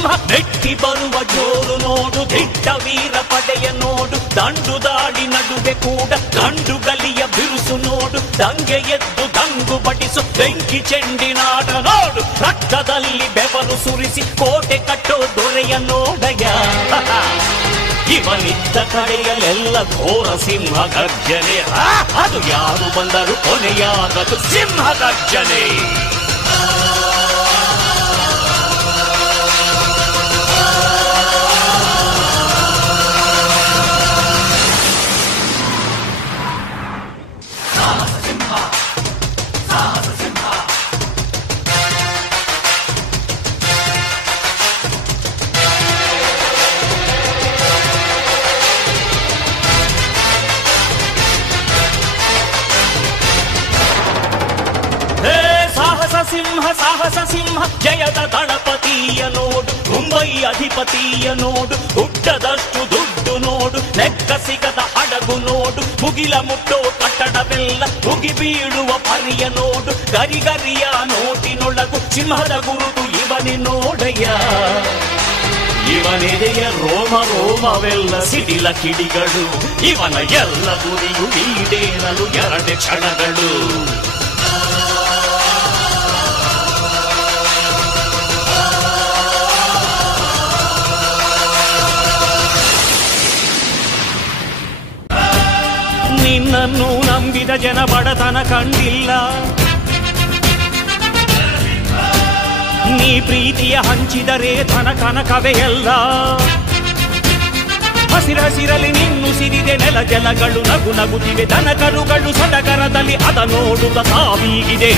ಸಿಂಹ ನೆಟ್ಟಿ ಬರುವ ಜೋರು ನೋಡು, ದಿಟ್ಟ ವೀರ ಪಡೆಯ ನೋಡು, ದಂಡು ದಾಡಿ ನಡುವೆ ಕೂಡ ಗಂಡು ಗಲಿಯ ಬಿರುಸು ನೋಡು, ದಂಗೆ ಎದ್ದು ದಂಗು ಬಡಿಸು ಬೆಂಕಿ ಚೆಂಡಿನಾಟ ನೋಡು, ರಕ್ತದಲ್ಲಿ ಬೆವರು ಸುರಿಸಿ ಕೋಟೆ ಕಟ್ಟೋ ದೊರೆಯ ನೋಡಯ್ಯ. ಇವನಿದ್ದ ಕಡೆಯಲ್ಲೆಲ್ಲ ಘೋರ ಸಿಂಹ ಗರ್ಜನೆ, ಅದು ಯಾರು ಬಂದರು ಕೊನೆಯಾಗದು ಸಿಂಹ ಗರ್ಜನೆ. ಸಿಂಹ ಸಾಹಸ ಸಿಂಹ ಜಯದ ದಳಪತಿಯ ನೋಡು, ಮುಂಬೈ ಅಧಿಪತಿಯ ನೋಡು, ಹುಟ್ಟದಷ್ಟು ದುಡ್ಡು ನೋಡು, ಲೆಕ್ಕ ಸಿಗದ ಹಡಗು ನೋಡು, ಮುಗಿಲ ಮುಟ್ಟೋ ಕಟ್ಟಡವೆಲ್ಲ ಮುಗಿ ಬೀಳುವ ಪರಿಯ ನೋಡು, ಗರಿಗರಿಯ ನೋಟಿನೊಳಗು ಸಿಂಹದ ಗುರುತು ಇವನೇ ನೋಡಯ್ಯ. ಇವನೆದೆಯ ರೋಮ ರೋಮವೆಲ್ಲ ಸಿಡಿಲ ಕಿಡಿಗಳು, ಇವನ ಎಲ್ಲ ಗುರಿಯು ಈಡೇರಲು 2 ಕ್ಷಣಗಳು. ನಿನ್ನನ್ನು ನಂಬಿದ ಜನ ಬಡತನ ಕಂಡಿಲ್ಲ, ನೀ ಪ್ರೀತಿಯ ಹಂಚಿದರೆ ಧನ ಕನಕವೇ ಎಲ್ಲ. ಹಸಿರಸಿರಲಿ ನಿನ್ನು ಸಿರಿದೆ ನೆಲ ಜಲಗಳು ನಗು ನಗುತ್ತಿವೆ, ದನ ಕರುಗಳು ಸಡಗರದಲ್ಲಿ ಅದ ನೋಡುತ್ತ ತಾವೀಗಿದೆ.